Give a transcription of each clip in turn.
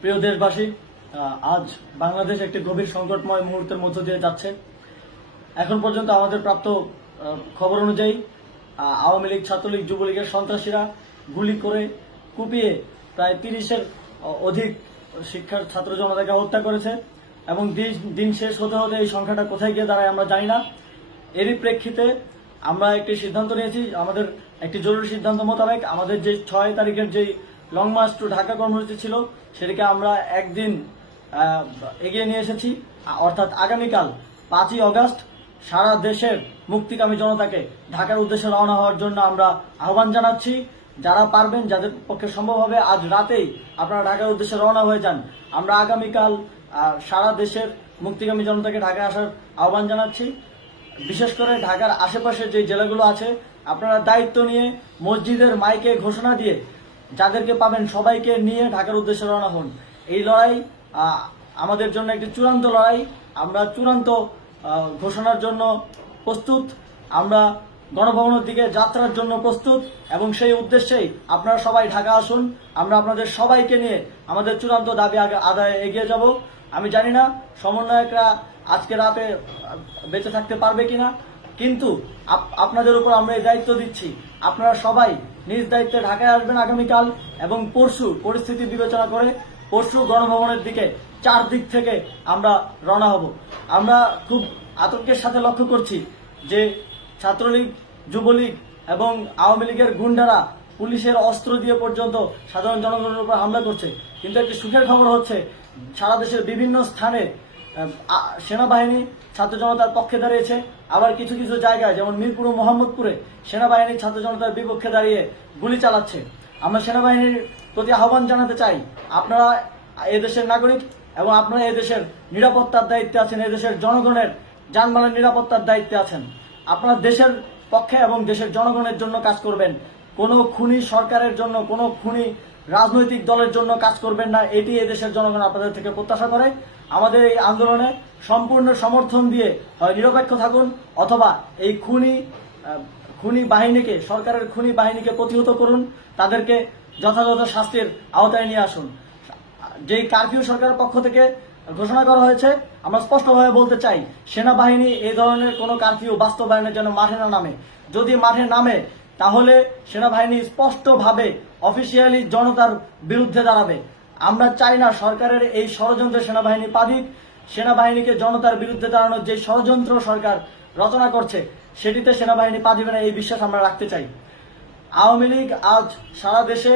প্রিয় দেশবাসী, আজ বাংলাদেশ একটি গভীর সংকটময় মুহূর্তের মধ্য দিয়ে যাচ্ছে। এখন পর্যন্ত আমাদের প্রাপ্ত খবর অনুযায়ী আওয়ামী লীগ, ছাত্রলীগ, যুবলীগের সন্ত্রাসীরা গুলি করে কুপিয়ে প্রায় 30-এর অধিক শিক্ষার ছাত্র জনতাকে হত্যা করেছে এবং দিন শেষ হতে হতে এই সংখ্যাটা কোথায় গিয়ে দাঁড়ায় আমরা জানি না। এরই প্রেক্ষিতে আমরা একটি সিদ্ধান্ত নিয়েছি। আমাদের একটি জরুরি সিদ্ধান্ত মোতাবেক আমাদের যে 6 তারিখের যে লং মার্চ টু ঢাকা কর্মসূচি ছিল সেটাকে আমরা একদিন এগিয়ে নিয়ে এসেছি। অর্থাৎ আগামীকাল 5ই অগস্ট সারা দেশের মুক্তিকামী জনতাকে ঢাকার উদ্দেশ্যে রওনা হওয়ার জন্য আমরা আহ্বান জানাচ্ছি। যারা পারবেন, যাদের পক্ষে সম্ভব হবে, আজ রাতেই আপনারা ঢাকার উদ্দেশ্যে রওনা হয়ে যান। আমরা আগামীকাল সারা দেশের মুক্তিকামী জনতাকে ঢাকায় আসার আহ্বান জানাচ্ছি। বিশেষ করে ঢাকার আশেপাশে যে জেলাগুলো আছে, আপনারা দায়িত্ব নিয়ে মসজিদের মাইকে ঘোষণা দিয়ে যাদেরকে পাবেন সবাইকে নিয়ে ঢাকার উদ্দেশ্যে রওনা হন। এই লড়াই আমাদের জন্য একটি চূড়ান্ত লড়াই। আমরা চূড়ান্ত ঘোষণার জন্য প্রস্তুত। আমরা গণভবনের দিকে যাত্রার জন্য প্রস্তুত এবং সেই উদ্দেশ্যেই আপনারা সবাই ঢাকা আসুন। আমরা আপনাদের সবাইকে নিয়ে আমাদের চূড়ান্ত দাবি আদায়ে এগিয়ে যাব। আমি জানি না সমন্বয়করা আজকে রাতে বেঁচে থাকতে পারবে কিনা, কিন্তু আপনাদের উপর আমরা এই দায়িত্ব দিচ্ছি। আপনারা সবাই নিজ দায়িত্বে ঢাকায় আসবেন আগামীকাল এবং পরশু পরিস্থিতি বিবেচনা করে পরশু গণভবনের দিকে 4 দিক থেকে আমরা রওনা হব। আমরা খুব আতঙ্কের সাথে লক্ষ্য করছি যে ছাত্রলীগ, যুবলীগ এবং আওয়ামী লীগের গুন্ডারা পুলিশের অস্ত্র দিয়ে পর্যন্ত সাধারণ জনগণের উপর হামলা করছে। কিন্তু একটি সুখের খবর হচ্ছে, সারা দেশের বিভিন্ন স্থানে সেনাবাহিনী ছাত্র জনতার পক্ষে দাঁড়িয়েছে। আবার কিছু কিছু জায়গায় যেমন মিরপুর ও মোহাম্মদপুরে সেনাবাহিনী ছাত্র জনতার বিপক্ষে দাঁড়িয়ে গুলি চালাচ্ছে। আমরা সেনাবাহিনীর প্রতি আহ্বান জানাতে চাই, আপনারা এদেশের নাগরিক এবং আপনারা এদেশের নিরাপত্তার দায়িত্বে আছেন, এদেশের জনগণের যানবাহনের নিরাপত্তার দায়িত্বে আছেন। আপনারা দেশের পক্ষে এবং দেশের জনগণের জন্য কাজ করবেন। কোনো খুনি সরকারের জন্য, কোনো খুনি রাজনৈতিক দলের জন্য কাজ করবেন না। এটি এদেশের জনগণ আপনাদের থেকে প্রত্যাশা করে। আমাদের এই আন্দোলনে সম্পূর্ণ সমর্থন দিয়ে হয় নিরপেক্ষ থাকুন, অথবা এই খুনি বাহিনীকে, সরকারের খুনি বাহিনীকে প্রতিহত করুন, তাদেরকে যথাযথ শাস্তির আওতায় নিয়ে আসুন। যেই কারফিউ সরকারের পক্ষ থেকে ঘোষণা করা হয়েছে, আমরা স্পষ্টভাবে বলতে চাই, সেনাবাহিনী এই ধরনের কোনো কারফিউ বাস্তবায়নের জন্য মাঠে না নামে। যদি মাঠে নামে তাহলে সেনাবাহিনী স্পষ্টভাবে অফিসিয়ালি জনতার বিরুদ্ধে দাঁড়াবে। আমরা চাই না সরকারের এই ষড়যন্ত্র সেনাবাহিনী পা দিক। সেনাবাহিনীকে জনতার বিরুদ্ধে দাঁড়ানোর যে ষড়যন্ত্র সরকার রচনা করছে সেটিতে সেনাবাহিনী পা দিবে না, এই বিশ্বাস আমরা রাখতে চাই। আওয়ামী লীগ আজ সারা দেশে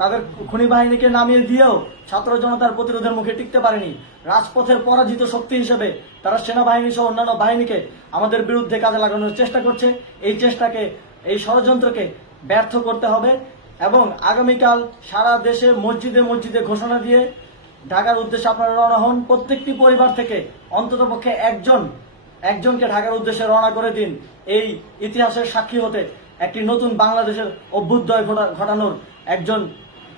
তাদের খুনি বাহিনীকে নামিয়ে দিয়েও ছাত্র জনতার প্রতিরোধের মুখে টিকতে পারেনি। রাজপথের পরাজিত শক্তি হিসেবে তারা সেনাবাহিনী সহ অন্যান্য বাহিনীকে আমাদের বিরুদ্ধে কাজে লাগানোর চেষ্টা করছে। এই চেষ্টাকে, এই ষড়যন্ত্রকে ব্যর্থ করতে হবে এবং আগামীকাল সারা দেশে মসজিদে মসজিদে ঘোষণা দিয়ে ঢাকার উদ্দেশ্যে আপনারা রওনা হন। প্রত্যেকটি পরিবার থেকে অন্ততপক্ষে একজনকে ঢাকার উদ্দেশ্যে রওনা করে দিন, এই ইতিহাসের সাক্ষী হতে, একটি নতুন বাংলাদেশের অভ্যুদয় ঘটানোর একজন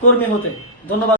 কর্মী হতে। ধন্যবাদ।